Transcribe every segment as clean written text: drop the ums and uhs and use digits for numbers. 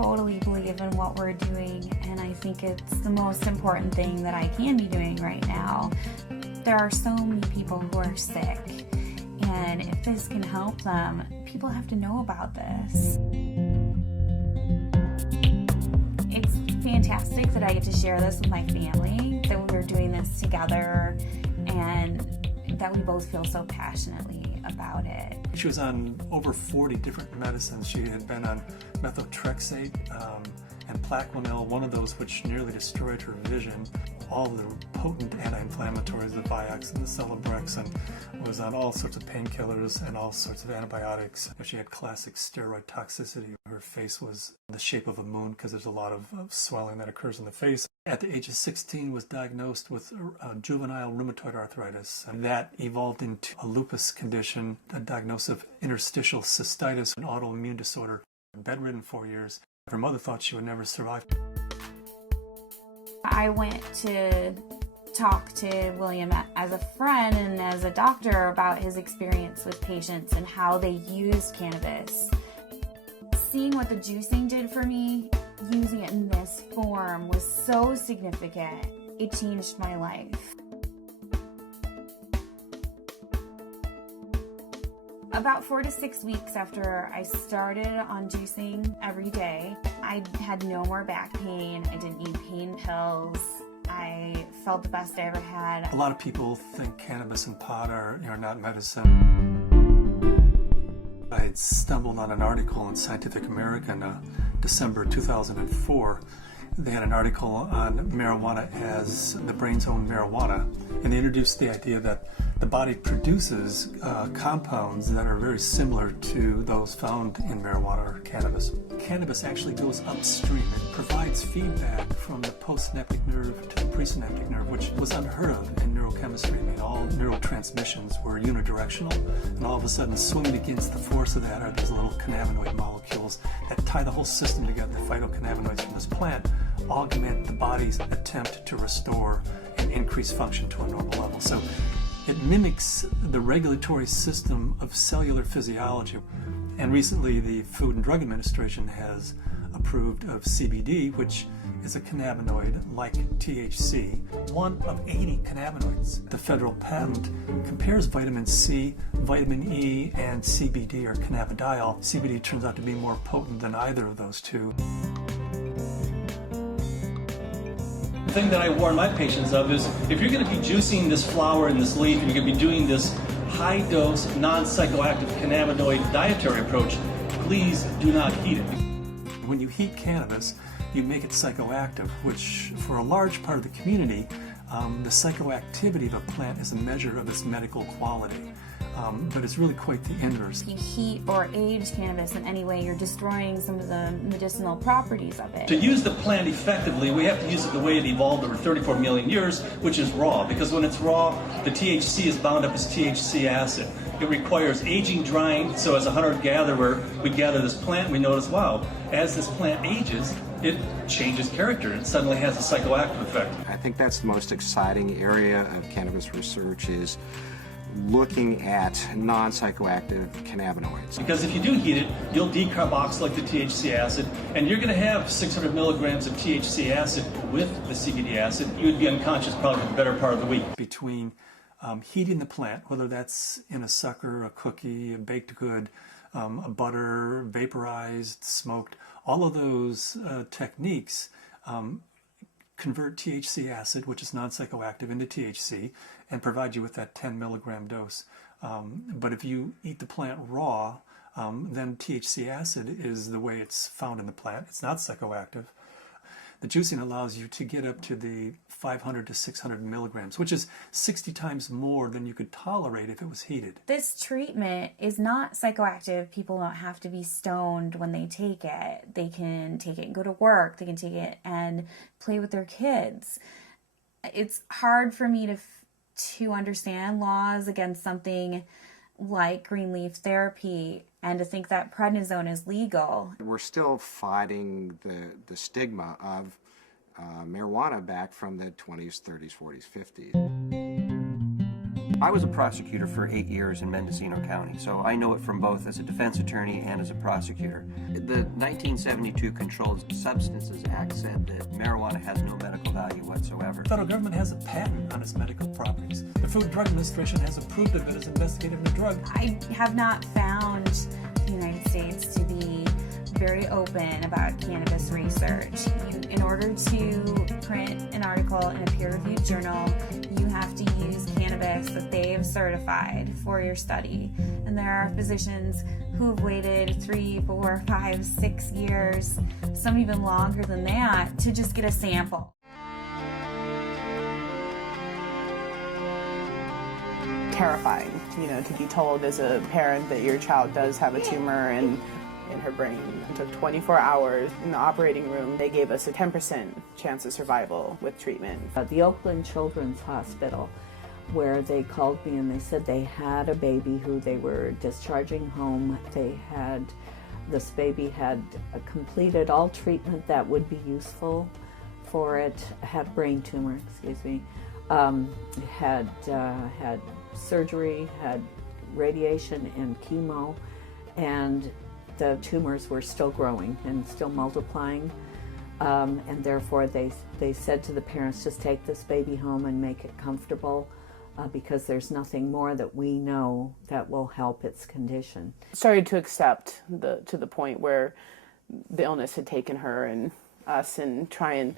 totally believe in what we're doing, and I think it's the most important thing that I can be doing right now. There are so many people who are sick, and if this can help them, people have to know about this. It's fantastic that I get to share this with my family, that we're doing this together, and that we both feel so passionately about it. She was on over 40 different medicines. She had been on methotrexate and Plaquenil, one of those which nearly destroyed her vision. All the potent anti-inflammatories, the Vioxx and the Celebrex, and was on all sorts of painkillers and all sorts of antibiotics. She had classic steroid toxicity. Her face was the shape of a moon because there's a lot of swelling that occurs in the face. At the age of 16, was diagnosed with juvenile rheumatoid arthritis, and that evolved into a lupus condition, a diagnosis of interstitial cystitis, an autoimmune disorder. Bedridden 4 years. Her mother thought she would never survive. I went to talk to William as a friend and as a doctor about his experience with patients and how they used cannabis. Seeing what the juicing did for me, using it in this form, was so significant. It changed my life. About 4 to 6 weeks after I started on juicing every day, I had no more back pain. I didn't need pain pills. I felt the best I ever had. A lot of people think cannabis and pot are not medicine. I had stumbled on an article in Scientific American, December 2004. They had an article on marijuana as the brain's own marijuana, and they introduced the idea that the body produces compounds that are very similar to those found in marijuana or cannabis. Cannabis actually goes upstream. It provides feedback from the postsynaptic nerve to the presynaptic nerve, which was unheard of in neurochemistry. I mean, all neurotransmissions were unidirectional, and all of a sudden, swimming against the force of that are these little cannabinoid molecules that tie the whole system together. The phytocannabinoids from this plant augment the body's attempt to restore and increase function to a normal level. So it mimics the regulatory system of cellular physiology. And recently the Food and Drug Administration has approved of CBD, which is a cannabinoid like THC, one of 80 cannabinoids. The federal patent compares vitamin C, vitamin E, and CBD, or cannabidiol. CBD turns out to be more potent than either of those two. The thing that I warn my patients of is, if you're going to be juicing this flower and this leaf, and you're going to be doing this high-dose, non-psychoactive cannabinoid dietary approach, please do not heat it. When you heat cannabis, you make it psychoactive, which for a large part of the community, the psychoactivity of a plant is a measure of its medical quality. But it's really quite the inverse. If you heat or age cannabis in any way, you're destroying some of the medicinal properties of it. To use the plant effectively, we have to use it the way it evolved over 34 million years, which is raw. Because when it's raw, the THC is bound up as THC acid. It requires aging, drying, so as a hunter-gatherer, we gather this plant, we notice, wow, as this plant ages, it changes character and suddenly has a psychoactive effect. I think that's the most exciting area of cannabis research, is looking at non-psychoactive cannabinoids. Because if you do heat it, you'll decarboxylate the THC acid, and you're going to have 600 milligrams of THC acid with the CBD acid. You would be unconscious probably for the better part of the week. Between heating the plant, whether that's in a sucker, a cookie, a baked good, a butter, vaporized, smoked, all of those techniques convert THC acid, which is non-psychoactive, into THC and provide you with that 10 milligram dose. But if you eat the plant raw, then THC acid is the way it's found in the plant. It's not psychoactive. The juicing allows you to get up to the 500 to 600 milligrams, which is 60 times more than you could tolerate if it was heated. This treatment is not psychoactive. People don't have to be stoned when they take it. They can take it and go to work. They can take it and play with their kids. It's hard for me to understand laws against something like green leaf therapy and to think that prednisone is legal. We're still fighting the stigma of marijuana back from the 20s, 30s, 40s, 50s. I was a prosecutor for 8 years in Mendocino County, so I know it from both as a defense attorney and as a prosecutor. The 1972 Controlled Substances Act said that marijuana has no medical value whatsoever. The federal government has a patent on its medical properties. The Food and Drug Administration has approved of it as investigative new drug. I have not found the United States to be very open about cannabis research. In order to print an article in a peer-reviewed journal, you have to use cannabis that they have certified for your study. And there are physicians who have waited 3, 4, 5, 6 years, some even longer than that, to just get a sample. Terrifying, to be told as a parent that your child does have a tumor in her brain. It took 24 hours in the operating room. They gave us a 10% chance of survival with treatment. The Oakland Children's Hospital, where they called me and they said they had a baby who they were discharging home. This baby had completed all treatment that would be useful for it, had brain tumor, had surgery, had radiation and chemo, and the tumors were still growing and still multiplying, and therefore they said to the parents, just take this baby home and make it comfortable, because there's nothing more that we know that will help its condition. Started to accept to the point where the illness had taken her and us, and try and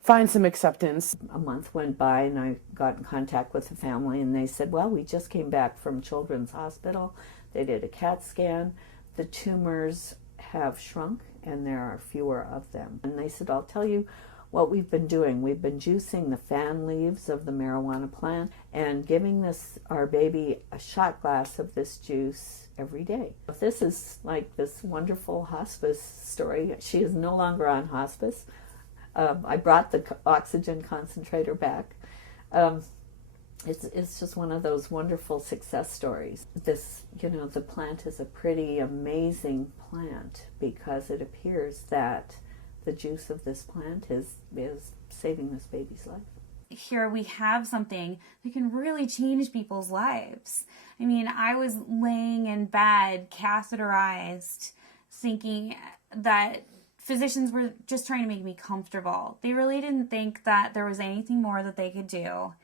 find some acceptance. A month went by and I got in contact with the family and they said, well, we just came back from Children's Hospital. They did a CAT scan. The tumors have shrunk and there are fewer of them. And they said, I'll tell you what we've been doing. We've been juicing the fan leaves of the marijuana plant and giving our baby a shot glass of this juice every day. This is like this wonderful hospice story. She is no longer on hospice. I brought the oxygen concentrator back. It's just one of those wonderful success stories. The plant is a pretty amazing plant because it appears that the juice of this plant is saving this baby's life. Here we have something that can really change people's lives. I mean, I was laying in bed, catheterized, thinking that physicians were just trying to make me comfortable. They really didn't think that there was anything more that they could do,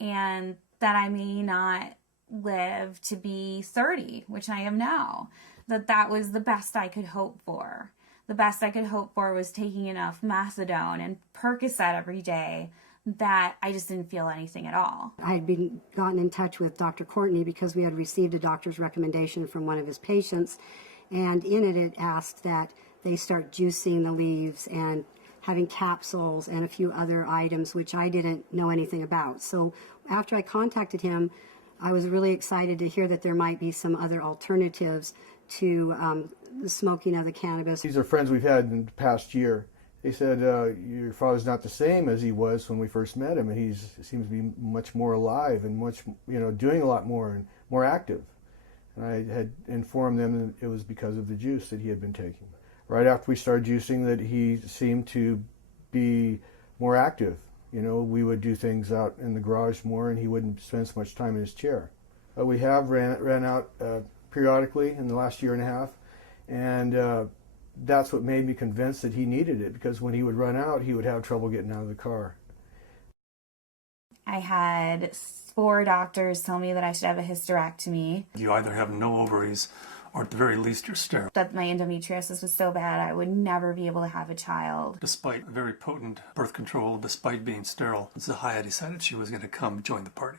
and that I may not live to be 30, which I am now. That was the best I could hope for. The best I could hope for was taking enough methadone and Percocet every day that I just didn't feel anything at all. I had gotten in touch with Dr. Courtney because we had received a doctor's recommendation from one of his patients, and in it asked that they start juicing the leaves and having capsules and a few other items which I didn't know anything about. So after I contacted him, I was really excited to hear that there might be some other alternatives to the smoking of the cannabis. These are friends we've had in the past year. They said, your father's not the same as he was when we first met him, and he seems to be much more alive and much, doing a lot more and more active. And I had informed them that it was because of the juice that he had been taking. Right after we started juicing, that he seemed to be more active. We would do things out in the garage more, and he wouldn't spend so much time in his chair. We have ran out periodically in the last year and a half, and that's what made me convinced that he needed it, because when he would run out, he would have trouble getting out of the car. I had 4 doctors tell me that I should have a hysterectomy. You either have no ovaries, or at the very least you're sterile. That my endometriosis was so bad I would never be able to have a child. Despite very potent birth control, despite being sterile, Zahaya decided she was going to come join the party.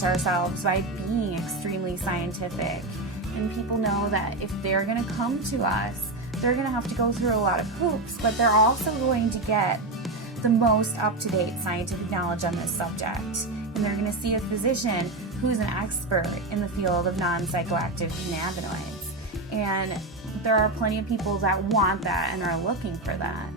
Ourselves by being extremely scientific, and people know that if they're going to come to us, they're going to have to go through a lot of hoops, but they're also going to get the most up-to-date scientific knowledge on this subject, and they're going to see a physician who's an expert in the field of non-psychoactive cannabinoids, and there are plenty of people that want that and are looking for that.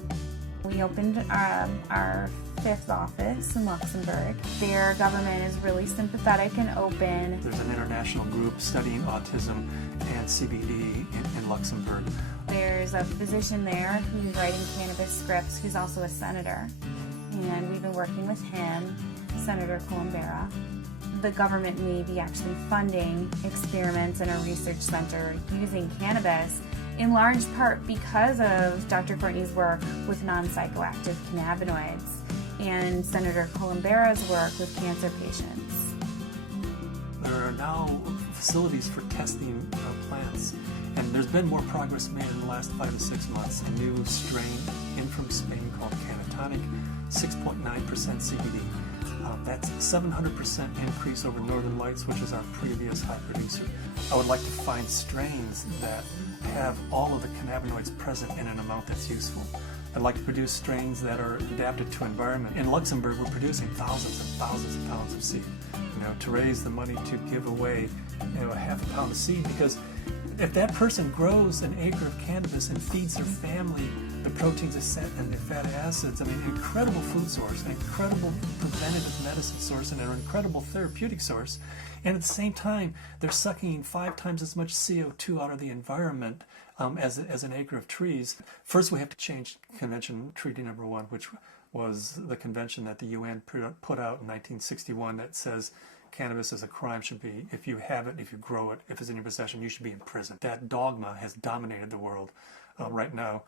We opened our 5th office in Luxembourg. Their government is really sympathetic and open. There's an international group studying autism and CBD in Luxembourg. There's a physician there who's writing cannabis scripts, who's also a senator. And we've been working with him, Senator Colombera. The government may be actually funding experiments in a research center using cannabis, in large part because of Dr. Courtney's work with non-psychoactive cannabinoids and Senator Colombera's work with cancer patients. There are now facilities for testing plants, and there's been more progress made in the last 5 to 6 months. A new strain in from Spain called Cannatonic, 6.9% CBD. That's a 700% increase over Northern Lights, which is our previous high producer. I would like to find strains that have all of the cannabinoids present in an amount that's useful. I'd like to produce strains that are adapted to environment. In Luxembourg, we're producing thousands and thousands of pounds of seed, to raise the money to give away, a half a pound of seed, because if that person grows an acre of cannabis and feeds their family the proteins and the fatty acids, incredible food source, an incredible preventative medicine source, and an incredible therapeutic source. And at the same time, they're sucking 5 times as much CO2 out of the environment as an acre of trees. First, we have to change Convention Treaty Number 1, which was the convention that the UN put out in 1961 that says cannabis as a crime should be, if you have it, if you grow it, if it's in your possession, you should be in prison. That dogma has dominated the world right now.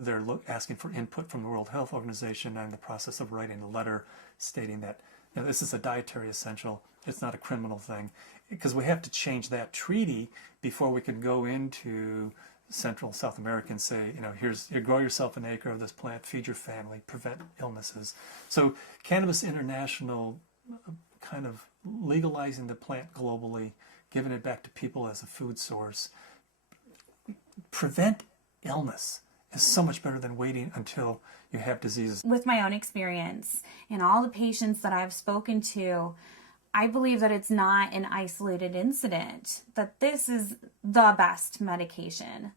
They're asking for input from the World Health Organization. I'm in the process of writing a letter stating that this is a dietary essential. It's not a criminal thing, because we have to change that treaty before we can go into Central South America and say, here, grow yourself an acre of this plant, feed your family, prevent illnesses. So Cannabis International kind of legalizing the plant globally, giving it back to people as a food source, prevent illness is so much better than waiting until you have diseases. With my own experience and all the patients that I've spoken to, I believe that it's not an isolated incident, that this is the best medication